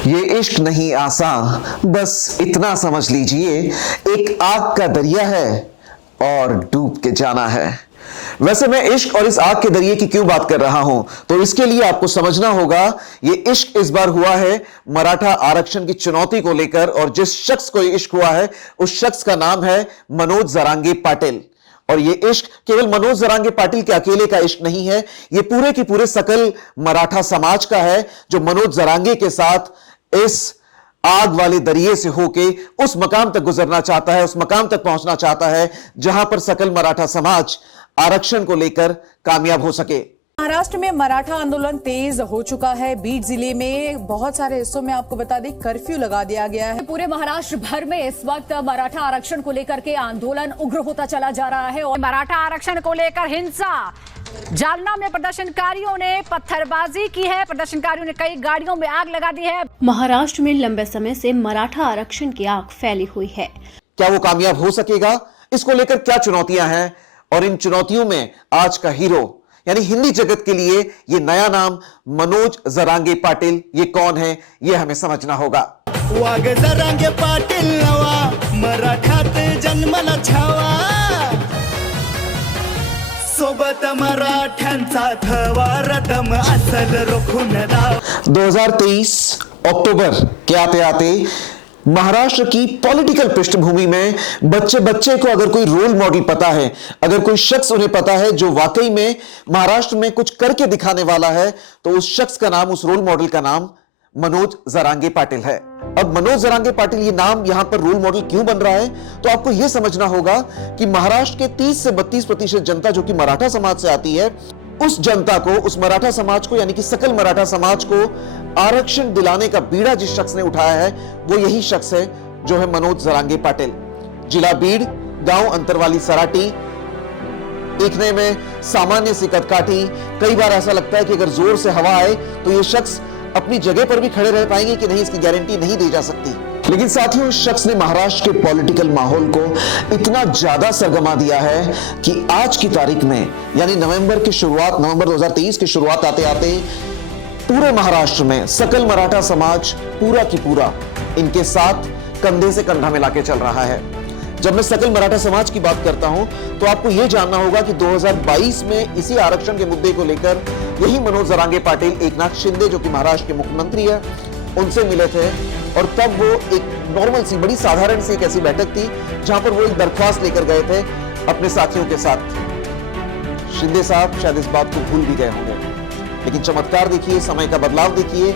ये इश्क नहीं आसान, बस इतना समझ लीजिए, एक आग का दरिया है और डूब के जाना है। वैसे मैं इश्क और इस आग के दरिये की क्यों बात कर रहा हूं, तो इसके लिए आपको समझना होगा ये इश्क इस बार हुआ है मराठा आरक्षण की चुनौती को लेकर, और जिस शख्स को ये इश्क हुआ है उस शख्स का नाम है मनोज जरांगे पाटिल। और ये इश्क केवल मनोज जरांगे पाटिल के अकेले का इश्क नहीं है, ये पूरे के पूरे सकल मराठा समाज का है, जो मनोज जरांगे के साथ इस आग वाले दरिये से होके उस मकाम तक गुजरना चाहता है, उस मकाम तक पहुंचना चाहता है जहां पर सकल मराठा समाज आरक्षण को लेकर कामयाब हो सके। महाराष्ट्र में मराठा आंदोलन तेज हो चुका है। बीड जिले में बहुत सारे हिस्सों में आपको बता दें कर्फ्यू लगा दिया गया है। पूरे महाराष्ट्र भर में इस वक्त मराठा आरक्षण को लेकर के आंदोलन उग्र होता चला जा रहा है और मराठा आरक्षण को लेकर हिंसा। जालना में प्रदर्शनकारियों ने पत्थरबाजी की है, प्रदर्शनकारियों ने कई गाड़ियों में आग लगा दी है। महाराष्ट्र में लंबे समय से मराठा आरक्षण की आग फैली हुई है। क्या वो कामयाब हो सकेगा? इसको लेकर क्या चुनौतियां हैं, और इन चुनौतियों में आज का हीरो यानी हिंदी जगत के लिए ये नया नाम मनोज जरांगे पाटिल, ये कौन है, ये हमें समझना होगा। वाग जरांगे पाटिल नवा, मराठात जन्मला छावा, सोबत मराठ्यांचा थवा रदम असल रोखून लाव। 2023 अक्टूबर के आते आते महाराष्ट्र की पॉलिटिकल पृष्ठभूमि में बच्चे बच्चे को अगर कोई रोल मॉडल पता है, अगर कोई शख्स उन्हें पता है जो वाकई में महाराष्ट्र में कुछ करके दिखाने वाला है, तो उस शख्स का नाम, उस रोल मॉडल का नाम मनोज जरांगे पाटिल है। अब मनोज जरांगे पाटिल ये नाम यहां पर रोल मॉडल क्यों बन रहा है, तो आपको यह समझना होगा कि महाराष्ट्र के 30 से 32% जनता जो कि मराठा समाज से आती है, उस जनता को, उस मराठा समाज को यानी कि सकल मराठा समाज को आरक्षण दिलाने का बीड़ा जिस शख्स ने उठाया है वो यही शख्स है जो है मनोज जरांगे पाटिल। जिला बीड, गांव अंतरवाली सराटी, देखने में सामान्य सी कदकाठी, कई बार ऐसा लगता है कि अगर जोर से हवा आए तो ये शख्स अपनी जगह पर भी खड़े रह पाएंगे कि नहीं, इसकी गारंटी नहीं दी जा सकती। लेकिन साथियों, उस शख्स ने महाराष्ट्र के पॉलिटिकल माहौल को इतना ज्यादा सरगमा दिया है कि आज की तारीख में यानी नवंबर 2023 की शुरुआत आते आते पूरे महाराष्ट्र में सकल मराठा समाज पूरा की पूरा इनके साथ कंधे से कंधा मिला के चल रहा है। जब मैं सकल मराठा समाज की बात करता हूं तो आपको यह जानना होगा कि 2022 में इसी आरक्षण के मुद्दे को लेकर यही मनोज जरांगे पाटिल एकनाथ शिंदे जो कि महाराष्ट्र के मुख्यमंत्री है उनसे मिले थे, और तब वो एक नॉर्मल सी, बड़ी साधारण सी एक ऐसी बैठक थी जहां पर वो एक दरख्वास्त लेकर गए थे अपने साथियों के साथ। शिंदे साहब शायद इस बात को भूल भी गए होंगे, लेकिन चमत्कार देखिए, समय का बदलाव देखिए।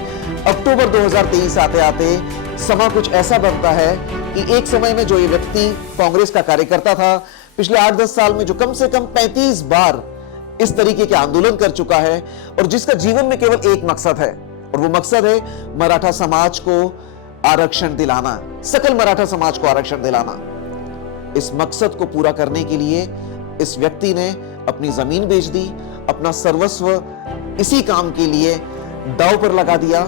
अक्टूबर 2023 आते आते समा कुछ ऐसा बनता है कि एक समय में जो ये व्यक्ति कांग्रेस का कार्यकर्ता था, पिछले 8-10 साल में जो कम से कम 35 बार इस तरीके के आंदोलन कर चुका है, और जिसका जीवन में केवल एक मकसद है, और वो मकसद है मराठा समाज को आरक्षण दिलाना, सकल मराठा समाज को आरक्षण दिलाना। इस मकसद को पूरा करने के लिए इस व्यक्ति ने अपनी जमीन बेच दी, अपना सर्वस्व इसी काम के लिए दांव पर लगा दिया।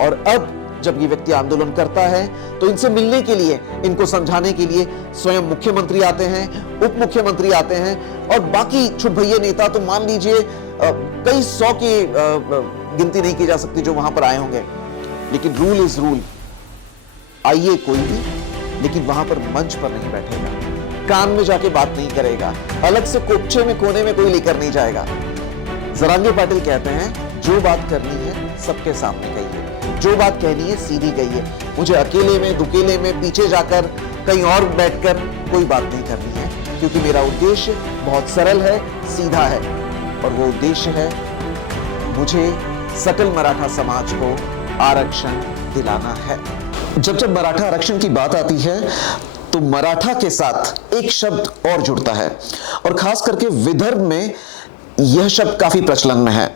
और अब जब ये व्यक्ति आंदोलन करता है तो इनसे मिलने के लिए, इनको समझाने के लिए स्वयं मुख्यमंत्री आते हैं, उप मुख्यमंत्री आते हैं, और बाकी छुटभैये नेता तो मान लीजिए कई 100 की गिनती नहीं की जा सकती जो वहां पर आए होंगे। लेकिन रूल इज रूल, आइए कोई भी, लेकिन वहां पर मंच पर नहीं बैठेगा, कान में जाके बात नहीं करेगा, अलग से कोपचे में कोने में कोई लेकर नहीं जाएगा। जरांगे पाटिल कहते हैं जो बात करनी है सबके सामने कहिए, जो बात कहनी है सीधी कहिए, मुझे अकेले में, दुकेले में, पीछे जाकर कहीं और बैठकर कोई बात नहीं करनी है, क्योंकि मेरा उद्देश्य बहुत सरल है, सीधा है, और वो उद्देश्य है मुझे सकल मराठा समाज को आरक्षण दिलाना है। जब मराठा आरक्षण की बात आती है तो मराठा के साथ एक शब्द और जुड़ता है, और खास करके विदर्भ में यह शब्द काफी प्रचलन में है,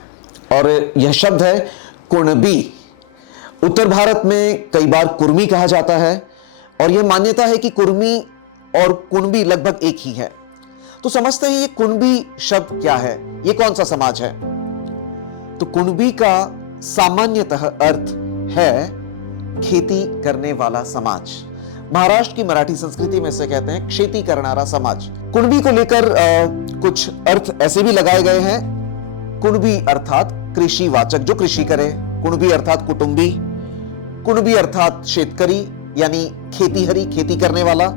और यह शब्द है कुणबी। उत्तर भारत में कई बार कुर्मी कहा जाता है, और यह मान्यता है कि कुर्मी और कुणबी लगभग एक ही है। तो समझते हैं ये कुणबी शब्द क्या है, ये कौन सा समाज है। तो कुणबी का सामान्यतः अर्थ है खेती करने वाला समाज। महाराष्ट्र की मराठी संस्कृति में से कहते हैं खेती करनारा समाज। कुणबी को लेकर कुछ अर्थ ऐसे भी लगाए गए हैं। कुणबी अर्थात कृषि वाचक, जो कृषि करे। कुणबी अर्थात कुटुंबी, कुणबी अर्थात शेतकरी यानी खेतीहरी, खेती करने वाला।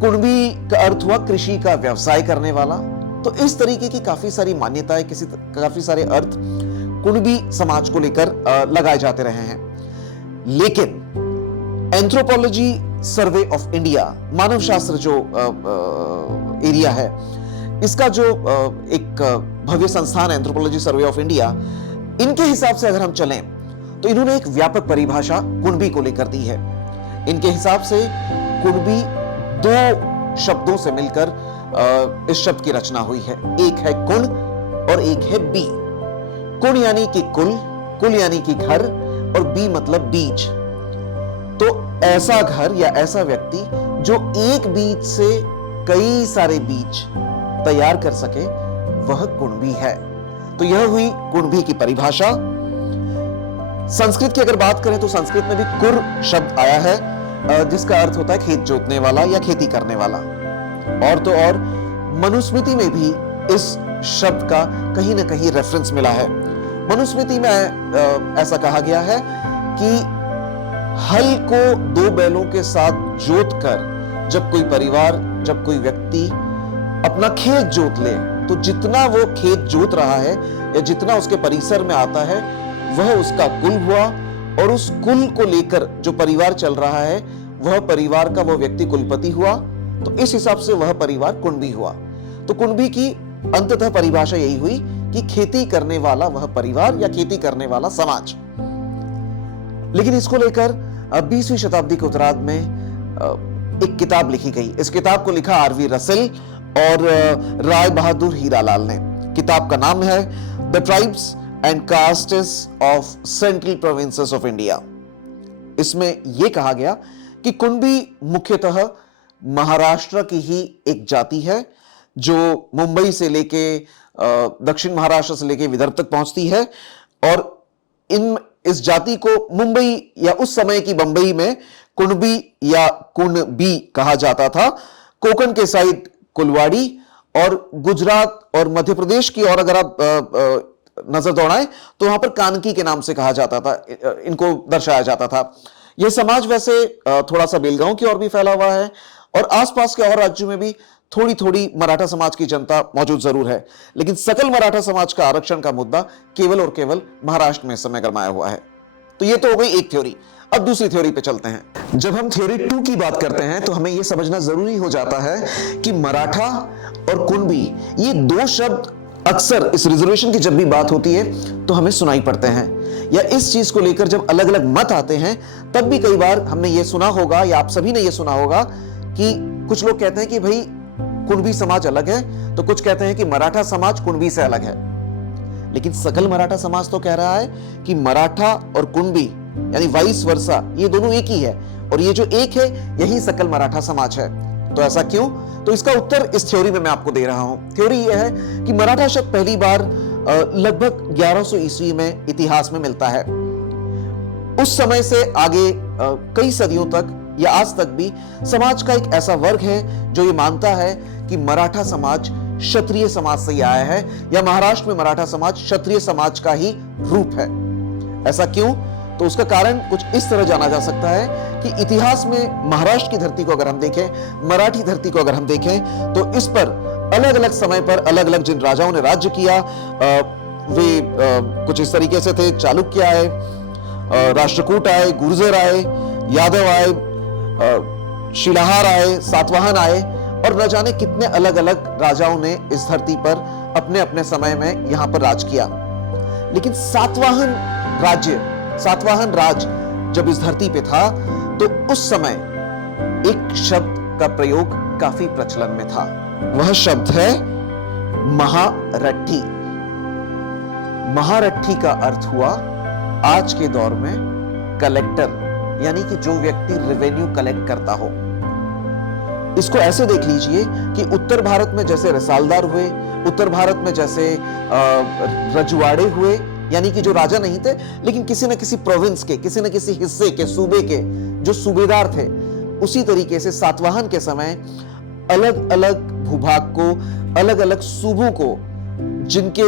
कुणबी का अर्थ हुआ कृषि का व्यवसाय करने वाला। तो इस तरीके की काफी सारी मान्यताएं, काफी सारे अर्थ कुणबी समाज को लेकर लगाए जाते रहे हैं। लेकिन एंथ्रोपोलॉजी सर्वे ऑफ इंडिया, मानव शास्त्र जो एरिया है, इसका जो एक भव्य संस्थान है एंथ्रोपोलॉजी सर्वे ऑफ इंडिया, इनके हिसाब से अगर हम चलें तो इन्होंने एक व्यापक परिभाषा कुणबी को लेकर दी है। इनके हिसाब से कुणबी दो शब्दों से मिलकर इस शब्द की रचना हुई है। एक है कुण और एक है बी। कुण यानी कि कुल, कुल यानी कि घर, और बी मतलब बीज। तो ऐसा घर या ऐसा व्यक्ति जो एक बीज से कई सारे बीज तैयार कर सके, वह कुणबी है। तो यह हुई कुणबी की परिभाषा। संस्कृत की अगर बात करें तो संस्कृत में भी कुर शब्द आया है, जिसका अर्थ होता है खेत जोतने वाला या खेती करने वाला। और तो और मनुस्मृति में भी इस शब्द का कहीं ना कहीं रेफरेंस मिला है। मनुस्मृति में ऐसा कहा गया है कि हल को दो बैलों के साथ जोत कर जब कोई परिवार, जब कोई व्यक्ति अपना खेत जोत ले, तो जितना वो खेत जोत रहा है या जितना उसके परिसर में आता है, वह उसका कुल हुआ। और उस कुल को लेकर जो परिवार चल रहा है, वह परिवार का वो व्यक्ति कुलपति हुआ। तो इस हिसाब से वह परिवार कुणबी हुआ। तो कुणबी की अंततः परिभाषा यही हुई कि खेती करने वाला वह परिवार या खेती करने वाला समाज। लेकिन इसको लेकर 20वीं शताब्दी के उत्तरार्ध में एक किताब लिखी गई। इस किताब को लिखा आर वी रसेल और राय बहादुर हीरालाल ने। किताब का नाम है the tribes and castes of central provinces of India. इसमें यह कहा गया कि कुणबी मुख्यतः महाराष्ट्र की ही एक जाति है, जो मुंबई से लेके दक्षिण महाराष्ट्र से लेके विदर्भ तक पहुंचती है। और इस जाति को मुंबई या उस समय की बंबई में कुणबी या कुणबी कहा जाता था। कोकण के साइड कुलवाड़ी, और गुजरात और मध्य प्रदेश की और अगर आप नजर दौड़ाएं तो वहां पर कानकी के नाम से कहा जाता था, इनको दर्शाया जाता था। यह समाज वैसे थोड़ा सा बेलगांव की ओर भी फैला हुआ है, और आसपास के और राज्यों में भी थोड़ी थोड़ी मराठा समाज की जनता मौजूद जरूर है। लेकिन सकल मराठा समाज का आरक्षण का मुद्दा केवल और केवल महाराष्ट्र में इस समय गरमाया हुआ है। तो ये तो हो गई एक थ्योरी। अब दूसरी थ्योरी पे चलते हैं। जब हम थ्योरी 2 की बात करते हैं तो हमें यह समझना जरूरी हो जाता है कि मराठा और कुणबी, ये दो शब्द अक्सर इस रिजर्वेशन की जब भी बात होती है तो हमें सुनाई पड़ते हैं, या इस चीज को लेकर जब अलग अलग मत आते हैं तब भी कई बार हमने ये सुना होगा, या आप सभी ने ये सुना होगा कि कुछ लोग कहते हैं कि भाई कुणबी समाज अलग है, तो कुछ कहते हैं कि मराठा समाज कुणबी से अलग है। लेकिन सकल मराठा समाज तो कह रहा है कि मराठा और कुणबी यानी वाइस वर्सा, ये दोनों एक ही है, और ये जो एक है यही सकल मराठा समाज है। तो ऐसा क्यों? तो इसका उत्तर इस थ्योरी में मैं आपको दे रहा हूं। थ्योरी यह है कि मराठा शब्द पहली बार लगभग 1100 ईस्वी में इतिहास में मिलता है। उस समय से आगे कई सदियों तक या आज तक भी समाज का एक ऐसा वर्ग है जो ये मानता है कि मराठा समाज क्षत्रिय समाज से ही आया है, या महाराष्ट्र में मराठा समाज क्षत्रिय समाज का ही रूप है। ऐसा क्यों? तो उसका कारण कुछ इस तरह जाना जा सकता है कि इतिहास में महाराष्ट्र की धरती को अगर हम देखें, मराठी धरती को अगर हम देखें, तो इस पर अलग अलग समय पर अलग अलग जिन राजाओं ने राज्य किया, वे कुछ इस तरीके से थे। चालुक्य आए, राष्ट्रकूट आए, गुर्जर आए, यादव आए, शिलाहार आए, सातवाहन आए, और न जाने कितने अलग अलग राजाओं ने इस धरती पर अपने अपने समय में यहां पर राज किया। लेकिन सातवाहन राज जब इस धरती पे था तो उस समय एक शब्द का प्रयोग काफी प्रचलन में था। वह शब्द है महारठी। महारठी का अर्थ हुआ आज के दौर में कलेक्टर, यानी कि जो व्यक्ति रेवेन्यू कलेक्ट करता हो। इसको ऐसे देख लीजिए कि उत्तर भारत में जैसे रसालदार हुए, उत्तर भारत में जैसे रजवाड़े हुए, यानी कि जो राजा नहीं थे लेकिन किसी न किसी प्रोविंस के, किसी न किसी हिस्से के, सूबे के जो सूबेदार थे, उसी तरीके से सातवाहन के समय अलग अलग भूभाग को, अलग अलग सूबों को जिनके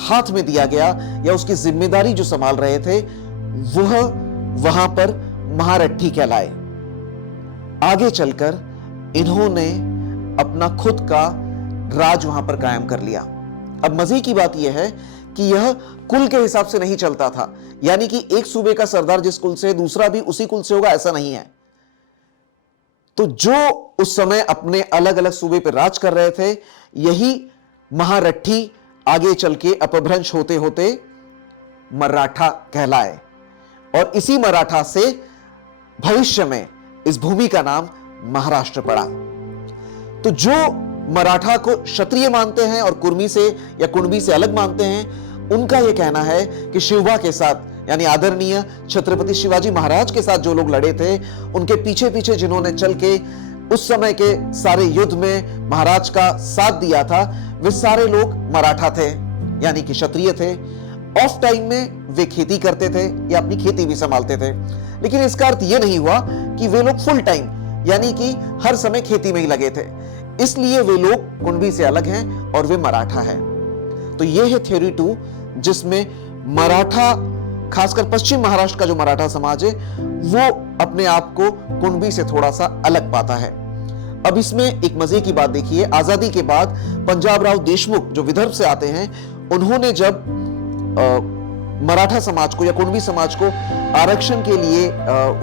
हाथ में दिया गया या उसकी जिम्मेदारी जो संभाल रहे थे, वह वहां पर महारठी कहलाए। आगे चलकर इन्होंने अपना खुद का राज वहां पर कायम कर लिया। अब मजे की बात यह है कि यह कुल के हिसाब से नहीं चलता था, यानी कि एक सूबे का सरदार जिस कुल से, दूसरा भी उसी कुल से होगा, ऐसा नहीं है। तो जो उस समय अपने अलग अलग सूबे पर राज कर रहे थे, यही महारठी आगे चल के अपभ्रंश होते होते मराठा कहलाए, और इसी मराठा से भविष्य में इस भूमि का नाम महाराष्ट्र पड़ा। तो जो मराठा को क्षत्रिय मानते हैं और कुर्मी से या कुणबी से अलग मानते हैं, उनका यह कहना है कि शिवबा के साथ, यानी आदरणीय छत्रपति शिवाजी महाराज के साथ जो लोग लड़े थे, उनके पीछे पीछे जिन्होंने चल के उस समय के सारे युद्ध में महाराज का साथ दिया था, वे सारे लोग मराठा थे, यानी कि क्षत्रिय थे। ऑफ टाइम में वे खेती करते थे या अपनी खेती भी संभालते थे, लेकिन इसका अर्थ यह नहीं हुआ कि वे लोग फुल टाइम, यानी कि हर समय खेती में ही लगे थे। इसलिए वे लोग कुणबी से अलग हैं और वे मराठा है। तो यह है थ्योरी 2, जिसमें मराठा, खासकर पश्चिम महाराष्ट्र का जो मराठा समाज है, वो अपने आप को कुणबी से थोड़ा सा अलग पाता है। अब इसमें एक मजे की बात देखिए, आजादी के बाद पंजाबराव देशमुख जो विदर्भ से आते हैं, उन्होंने जब मराठा समाज को या कुणबी समाज को आरक्षण के लिए,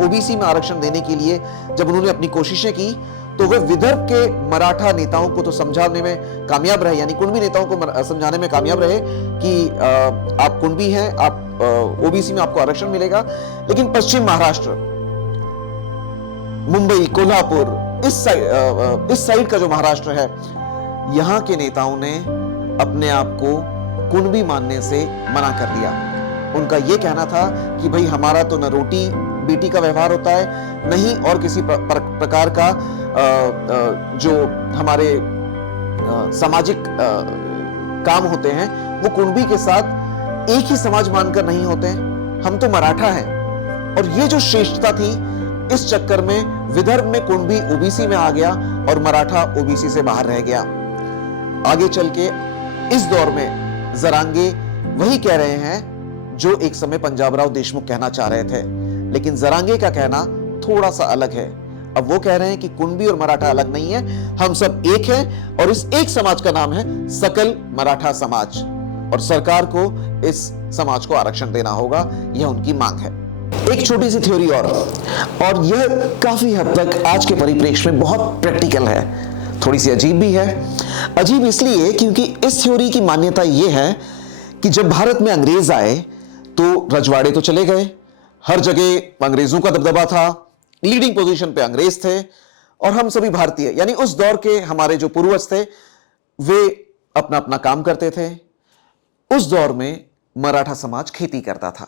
ओबीसी में आरक्षण देने के लिए जब उन्होंने अपनी कोशिशें की, तो वे विदर्भ के मराठा नेताओं को तो समझाने में कामयाब रहे, यानी कुणबी नेताओं को समझाने में कामयाब रहे कि आप कुणबी हैं, आप ओबीसी में आपको आरक्षण मिलेगा। लेकिन पश्चिम महाराष्ट्र, मुंबई, कोल्हापुर, इस साइड का जो महाराष्ट्र है, यहां के नेताओं ने अपने आप को कुणबी मानने से मना कर दिया। उनका यह कहना था कि भाई हमारा तो न रोटी बेटी का व्यवहार होता है, नहीं और किसी प्रकार का जो हमारे सामाजिक काम होते हैं, वो कुणबी के साथ एक ही समाज मानकर नहीं होते हैं। हम तो मराठा हैं। और ये जो श्रेष्ठता थी, इस चक्कर में विदर्भ में कुणबी ओबीसी में आ गया और मराठा ओबीसी से बाहर रह गया। आगे चल के इस दौर में जरांगे वही कह रहे हैं जो एक समय पंजाबराव देशमुख कहना चाह रहे थे, लेकिन जरांगे का कहना थोड़ा सा अलग है। अब वो कह रहे हैं कि कुणबी और मराठा अलग नहीं है, हम सब एक हैं, और इस एक समाज का नाम है सकल मराठा समाज, और सरकार को इस समाज को आरक्षण देना होगा, यह उनकी मांग है। एक छोटी सी थ्योरी और यह काफी हद तक आज के परिप्रेक्ष्य में बहुत प्रैक्टिकल है, थोड़ी सी अजीब भी है। अजीब इसलिए क्योंकि इस थ्योरी की मान्यता यह है कि जब भारत में अंग्रेज आए तो रजवाड़े तो चले गए, हर जगह अंग्रेजों का दबदबा था, लीडिंग पोजीशन पे अंग्रेज थे, और हम सभी भारतीय, यानी उस दौर के हमारे जो पूर्वज थे, वे अपना अपना काम करते थे। उस दौर में मराठा समाज खेती करता था।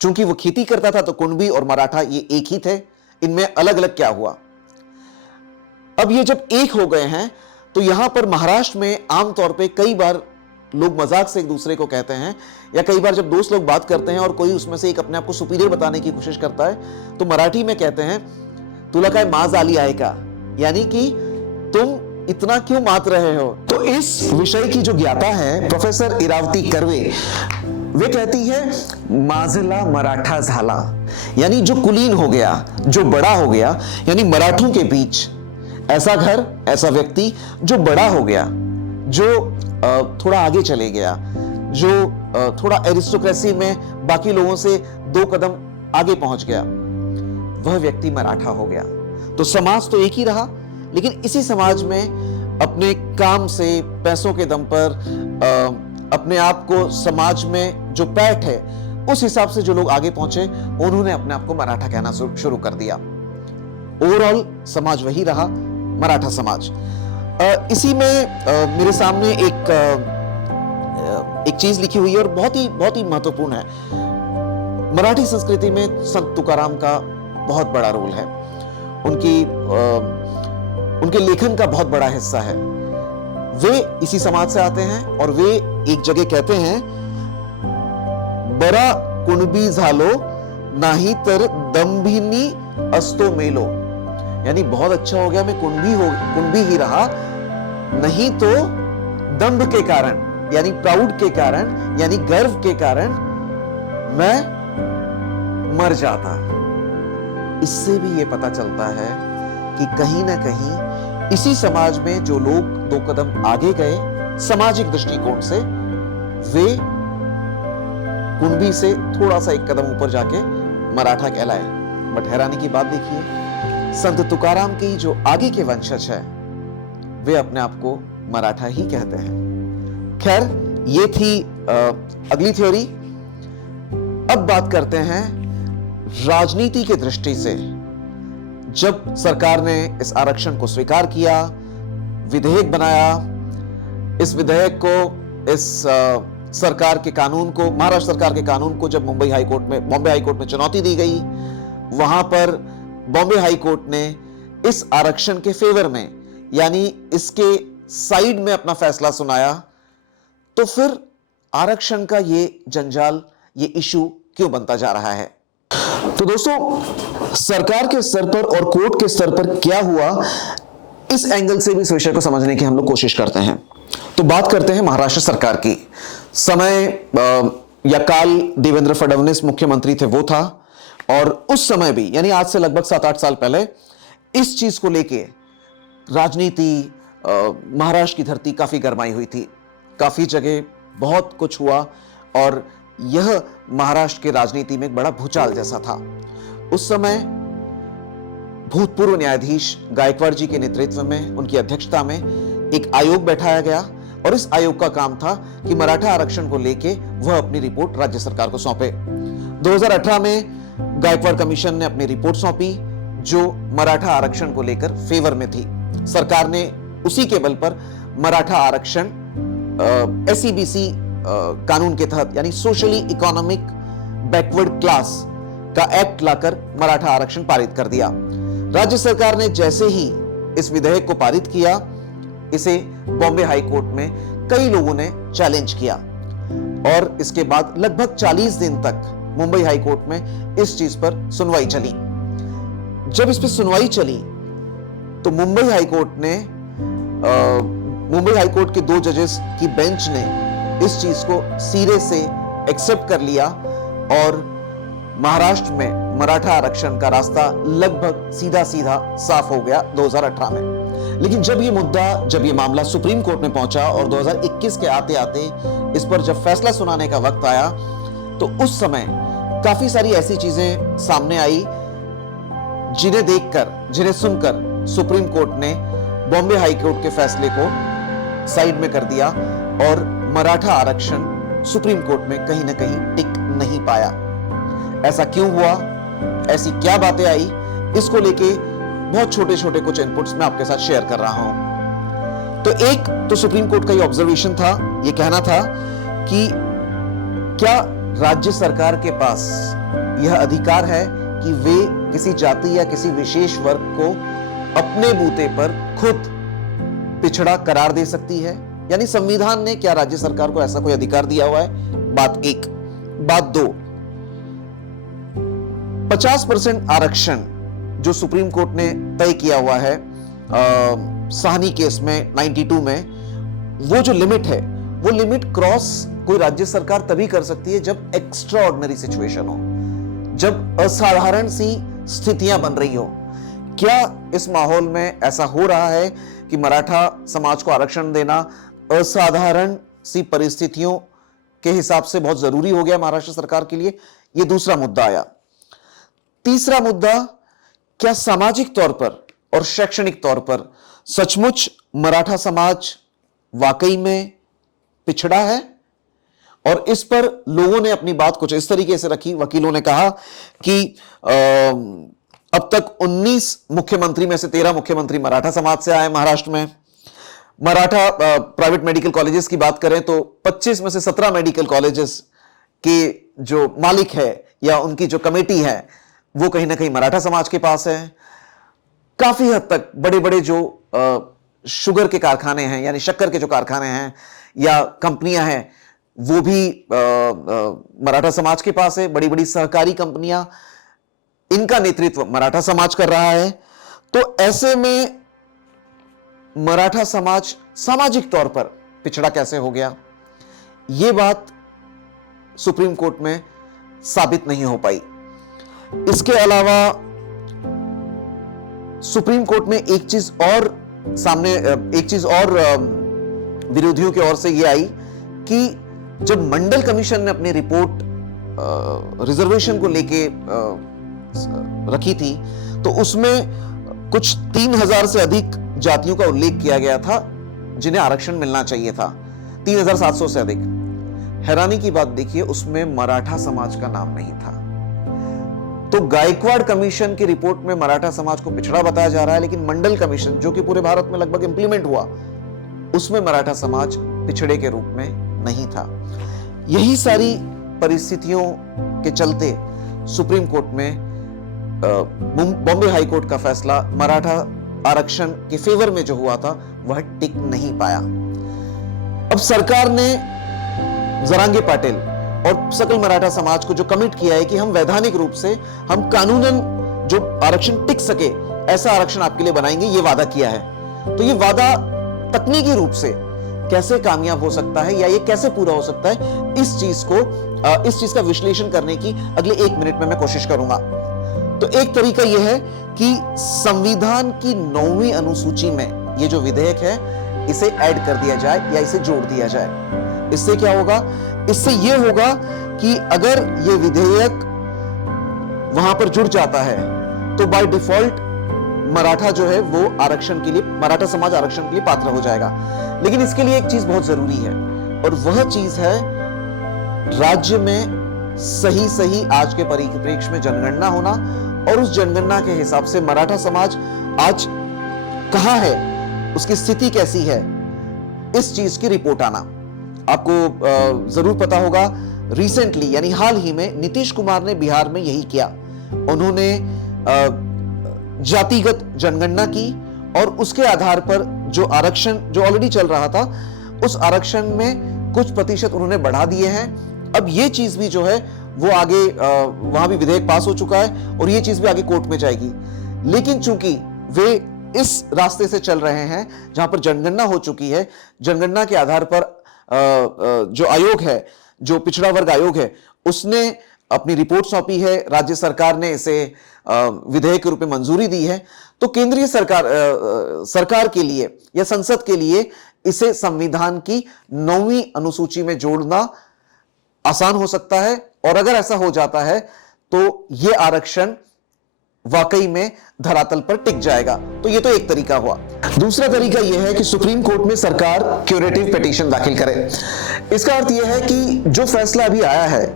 चूंकि वो खेती करता था तो कुणबी और मराठा ये एक ही थे, इनमें अलग अलग क्या हुआ। अब ये जब एक हो गए हैं तो यहां पर महाराष्ट्र में आमतौर पे कई बार लोग मजाक से एक दूसरे को कहते हैं, या कई बार जब दोस्त लोग बात करते हैं और कोई उसमें से एक अपने आप को सुपीरियर बताने की कोशिश करता है, तो मराठी में कहते हैं तुला काय माज आली आहे का, यानी कि तुम इतना क्यों मात रहे हो। तो इस विषय की जो ज्ञाता है प्रोफेसर इरावती कर्वे, वे कहती है माझला मराठा झाला, यानी जो कुलीन हो गया, जो बड़ा हो गया, यानी मराठों के बीच ऐसा घर, ऐसा व्यक्ति जो बड़ा हो गया, जो थोड़ा आगे चले गया, जो थोड़ा एरिस्टोक्रेसी में बाकी लोगों से 2 कदम आगे पहुंच गया, वह व्यक्ति मराठा हो गया। तो समाज तो एक ही रहा, लेकिन इसी समाज में अपने काम से, पैसों के दम पर अपने आप को समाज में जो पैठ है उस हिसाब से जो लोग आगे पहुंचे, उन्होंने अपने आप को मराठा कहना शुरू कर दिया। ओवरऑल समाज वही रहा, मराठा समाज। इसी में मेरे सामने एक चीज लिखी हुई है और बहुत ही महत्वपूर्ण है। मराठी संस्कृति में संत तुकाराम का बहुत बड़ा रोल है, उनके लेखन का बहुत बड़ा हिस्सा है। वे इसी समाज से आते हैं और वे एक जगह कहते हैं, बरा कुणबी झालो नाही तर दंभिनी असतो मेलो, यानी बहुत अच्छा हो गया मैं कुणबी ही रहा, नहीं तो दंभ के कारण, यानी प्राउड के कारण, यानी गर्व के कारण मैं मर जाता। इससे भी ये पता चलता है कि कहीं ना कहीं इसी समाज में जो लोग 2 कदम आगे गए सामाजिक दृष्टिकोण से, वे कुणबी से थोड़ा सा 1 कदम ऊपर जाके मराठा कहलाए। बट हैरानी की बात देखिए, संत तुकाराम की जो आगे के वंशज है वे अपने आप को मराठा ही कहते हैं। खैर, ये थी अगली थ्योरी। अब बात करते हैं राजनीति की दृष्टि से। जब सरकार ने इस आरक्षण को स्वीकार किया, विधेयक बनाया, इस विधेयक को, इस सरकार के कानून को, महाराष्ट्र सरकार के कानून को जब बॉम्बे हाईकोर्ट में चुनौती दी गई, वहां पर बॉम्बे हाईकोर्ट ने इस आरक्षण के फेवर में, यानी इसके साइड में अपना फैसला सुनाया। तो फिर आरक्षण का ये जंजाल, ये इशू क्यों बनता जा रहा है? तो दोस्तों, सरकार के स्तर पर और कोर्ट के स्तर पर क्या हुआ, इस एंगल से भी इस विषय को समझने की हम लोग कोशिश करते हैं। तो बात करते हैं महाराष्ट्र सरकार की। समय या काल देवेंद्र फडणवीस मुख्यमंत्री थे, वो था, और उस समय भी, यानी आज से लगभग 7-8 साल पहले, इस चीज को लेके राजनीति, महाराष्ट्र की धरती काफी गरमाई हुई थी। काफी जगह बहुत कुछ हुआ और यह महाराष्ट्र की राजनीति में एक बड़ा भूचाल जैसा था। उस समय भूतपूर्व न्यायाधीश गायकवाड़ जी के नेतृत्व में, उनकी अध्यक्षता में एक आयोग बैठाया गया और इस आयोग का काम था कि मराठा आरक्षण को लेके वह अपनी रिपोर्ट राज्य सरकार को सौंपे। 2018 में गायकवाड़ कमीशन ने अपनी रिपोर्ट सौंपी जो मराठा आरक्षण को लेकर फेवर में थी। सरकार ने उसी के बल पर मराठा आरक्षण SEBC कानून के तहत, यानी सोशली इकोनॉमिक बैकवर्ड क्लास का एक्ट लाकर मराठा आरक्षण पारित कर दिया। राज्य सरकार ने जैसे ही इस विधेयक को पारित किया, इसे बॉम्बे हाई कोर्ट में कई लोगों ने चैलेंज किया और इसके बाद लगभग 40 दिन तक मुंबई हाई कोर्ट में इस चीज पर सुनवाई चली। जब इस पर सुनवाई चली तो मुंबई हाई कोर्ट के 2 जजेस की बेंच ने इस चीज को सिरे से एक्सेप्ट कर लिया और महाराष्ट्र में मराठा आरक्षण का रास्ता लगभग सीधा साफ हो गया 2018 में। लेकिन जब ये मामला सुप्रीम कोर्ट में पहुंचा और 2021 के आते आते इस पर जब फैसला सुनाने का वक्त आया, तो उस समय काफी सारी ऐसी चीजें सामने आई जिन्हें देखकर, जिन्हें सुनकर सुप्रीम कोर्ट ने बॉम्बे हाई कोर्ट के फैसले को साइड में कर दिया और मराठा आरक्षण सुप्रीम कोर्ट में कहीं ना कहीं टिक नहीं पाया। ऐसा क्यों हुआ, ऐसी क्या बातें आई, इसको लेके बहुत छोटे छोटे कुछ इनपुट्स मैं आपके साथ शेयर कर रहा हूं। तो एक तो सुप्रीम कोर्ट का ये ऑब्जर्वेशन था, ये कहना था कि क्या राज्य सरकार के पास यह अधिकार है कि वे किसी जाति या किसी विशेष वर्ग को अपने बूते पर खुद पिछड़ा करार दे सकती है, यानी संविधान ने क्या राज्य सरकार को ऐसा कोई अधिकार दिया हुआ है? बात 1। बात 2, 50% आरक्षण जो सुप्रीम कोर्ट ने तय किया हुआ है साहनी केस में 92 में, वो जो लिमिट है, वो लिमिट क्रॉस कोई राज्य सरकार तभी कर सकती है जब एक्स्ट्रा ऑर्डिनरी सिचुएशन हो, जब असाधारण सी स्थितियां बन रही हो। क्या इस माहौल में ऐसा हो रहा है कि मराठा समाज को आरक्षण देना असाधारण सी परिस्थितियों के हिसाब से बहुत जरूरी हो गया महाराष्ट्र सरकार के लिए? यह दूसरा मुद्दा आया। तीसरा मुद्दा, क्या सामाजिक तौर पर और शैक्षणिक तौर पर सचमुच मराठा समाज वाकई में पिछड़ा है? और इस पर लोगों ने अपनी बात कुछ इस तरीके से रखी। वकीलों ने कहा कि अब तक 19 मुख्यमंत्री में से 13 मुख्यमंत्री मराठा समाज से आए महाराष्ट्र में। मराठा प्राइवेट मेडिकल कॉलेजेस की बात करें तो 25 में से 17 मेडिकल कॉलेजेस के जो मालिक है या उनकी जो कमेटी है वो कहीं ना कहीं मराठा समाज के पास है। काफी हद तक बड़े बड़े जो शुगर के कारखाने हैं, यानी शक्कर के जो कारखाने हैं या कंपनियां हैं, वो भी मराठा समाज के पास है। बड़ी बड़ी सहकारी कंपनियां, इनका नेतृत्व मराठा समाज कर रहा है। तो ऐसे में मराठा समाज सामाजिक तौर पर पिछड़ा कैसे हो गया, यह बात सुप्रीम कोर्ट में साबित नहीं हो पाई। इसके अलावा सुप्रीम कोर्ट में एक चीज और विरोधियों की ओर से यह आई कि जब मंडल कमीशन ने अपनी रिपोर्ट रिजर्वेशन को लेके रखी थी तो उसमें कुछ 3000 से अधिक जातियों का उल्लेख किया गया था जिन्हें आरक्षण मिलना चाहिए था, 3700 से अधिक। हैरानी की बात देखिए, उसमें मराठा समाज का नाम नहीं था। तो गायकवाड़ कमीशन की रिपोर्ट में मराठा समाज को पिछड़ा बताया जा रहा है, लेकिन मंडल कमीशन जो कि पूरे भारत में लगभग इंप्लीमेंट हुआ, उसमें मराठा समाज पिछड़े के रूप में नहीं था। यही सारी परिस्थितियों के चलते सुप्रीम कोर्ट में बॉम्बे हाई कोर्ट का फैसला मराठा आरक्षण के फेवर में जो हुआ था वह टिक नहीं पाया। अब सरकार ने जरांगे पाटिल और सकल मराठा समाज को जो कमिट किया है कि हम वैधानिक रूप से, हम कानूनन जो आरक्षण टिक सके ऐसा आरक्षण आपके लिए बनाएंगे, ये वादा किया है। तो ये वादा तकनीकी रूप से कैसे कामयाब हो सकता है या ये कैसे पूरा हो सकता है, इस चीज का विश्लेषण करने की अगले 1 मिनट में मैं कोशिश करूंगा। तो एक तरीका यह है कि संविधान की 9वीं अनुसूची में ये जो विधेयक है इसे ऐड कर दिया जाए या इसे जोड़ दिया जाए। इससे क्या होगा? इससे यह होगा कि अगर ये विधेयक वहां पर जुड़ जाता है तो बाय डिफॉल्ट मराठा जो है वो आरक्षण के लिए, मराठा समाज आरक्षण के लिए पात्र हो जाएगा। लेकिन इसके लिए एक चीज बहुत जरूरी है और वह चीज है राज्य में सही आज के परिप्रेक्ष्य में जनगणना होना और उस जनगणना के हिसाब से मराठा समाज आज कहां है, उसकी स्थिति कैसी है, इस चीज की रिपोर्ट आना। आपको जरूर पता होगा, रिसेंटली यानी हाल ही में नीतीश कुमार ने बिहार में यही किया। उन्होंने जातिगत जनगणना की और उसके आधार पर जो आरक्षण जो ऑलरेडी चल रहा था उस आरक्षण में कुछ प्रतिशत उन्होंने बढ़ा दिए हैं। अब ये चीज भी जो है वो आगे वहां भी विधेयक पास हो चुका है और ये चीज भी आगे कोर्ट में जाएगी। लेकिन चूंकि वे इस रास्ते से चल रहे हैं जहां पर जनगणना हो चुकी है, जनगणना के आधार पर जो आयोग है, जो पिछड़ा वर्ग आयोग है, उसने अपनी रिपोर्ट सौंपी है, राज्य सरकार ने इसे विधेयक के रूप में मंजूरी दी है, तो केंद्रीय सरकार के लिए या संसद के लिए इसे संविधान की 9वीं अनुसूची में जोड़ना आसान हो सकता है। और अगर ऐसा हो जाता है तो यह आरक्षण वाकई में धरातल पर टिक जाएगा। तो यह तो एक तरीका हुआ। दूसरा तरीका यह है कि सुप्रीम कोर्ट में सरकार क्यूरेटिव पिटीशन दाखिल करे। इसका अर्थ यह है कि जो फैसला अभी आया है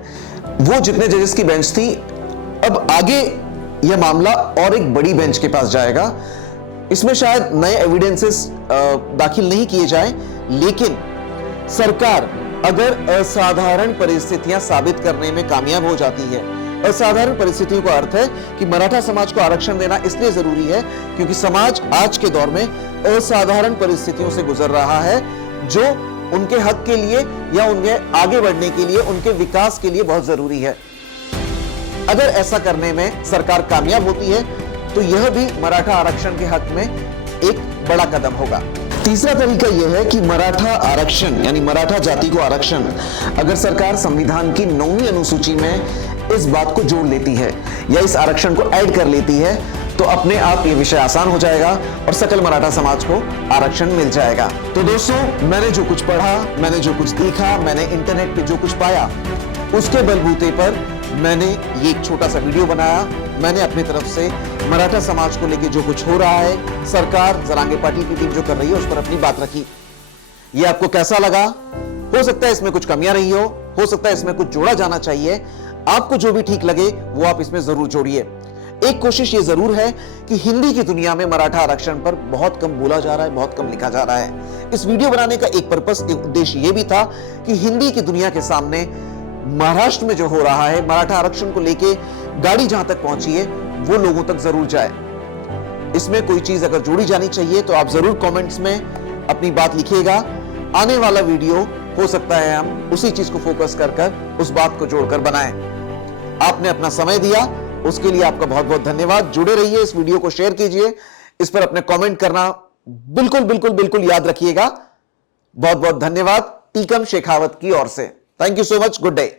वो जितने जजेस की बेंच थी, अब आगे यह मामला और एक बड़ी बेंच के पास जाएगा। इसमें शायद नए एविडेंसेस दाखिल नहीं किए जाएं, लेकिन सरकार अगर असाधारण परिस्थितियां साबित करने में कामयाब हो जाती है, असाधारण परिस्थितियों का अर्थ है कि मराठा समाज को आरक्षण देना इसलिए जरूरी है क्योंकि समाज आज के दौर में असाधारण परिस्थितियों से गुजर रहा है जो उनके हक के लिए या उनके आगे बढ़ने के लिए, उनके विकास के लिए बहुत जरूरी है। अगर ऐसा करने में सरकार कामयाब होती है तो यह भी मराठा आरक्षण के हक में एक बड़ा कदम होगा। तीसरा तरीका यह है कि मराठा आरक्षण यानी मराठा जाति को आरक्षण अगर सरकार संविधान की 9वीं अनुसूची में इस बात को जोड़ लेती है या इस आरक्षण को ऐड कर लेती है तो अपने आप ये विषय आसान हो जाएगा और सकल मराठा समाज को आरक्षण मिल जाएगा। तो दोस्तों, मैंने जो कुछ पढ़ा, मैंने जो कुछ देखा, मैंने इंटरनेट पे जो कुछ पाया, उसके बलबूते पर मैंने ये एक छोटा सा वीडियो बनाया। मैंने अपनी तरफ से मराठा समाज को लेकर जो कुछ हो रहा है, सरकार जरांगे पाटिल की टीम जो कर रही है, उस पर अपनी बात रखी। ये आपको कैसा लगा? हो सकता है इसमें कुछ कमियां रही हो सकता है इसमें कुछ जोड़ा जाना चाहिए। आपको जो भी ठीक लगे वो आप इसमें जरूर जोड़िए। एक कोशिश ये जरूर है कि हिंदी की दुनिया में मराठा आरक्षण पर बहुत कम बोला जा रहा है, बहुत कम लिखा जा रहा है। इस वीडियो बनाने का एक पर्पस, एक उद्देश्य ये भी था कि हिंदी की दुनिया के सामने महाराष्ट्र में जो हो रहा है, मराठा आरक्षण को लेके गाड़ी जहां तक पहुंची है वो लोगों तक जरूर जाए। इसमें कोई चीज अगर जोड़ी जानी चाहिए तो आप जरूर कमेंट्स में अपनी बात लिखिएगा। आने वाला वीडियो हो सकता है हम उसी चीज को फोकस कर उस बात को जोड़कर बनाएं। आपने अपना समय दिया, उसके लिए आपका बहुत बहुत धन्यवाद। जुड़े रहिए, इस वीडियो को शेयर कीजिए, इस पर अपने कमेंट करना बिल्कुल याद रखिएगा। बहुत बहुत धन्यवाद टीकम शेखावत की ओर से। Thank you so much. Good day.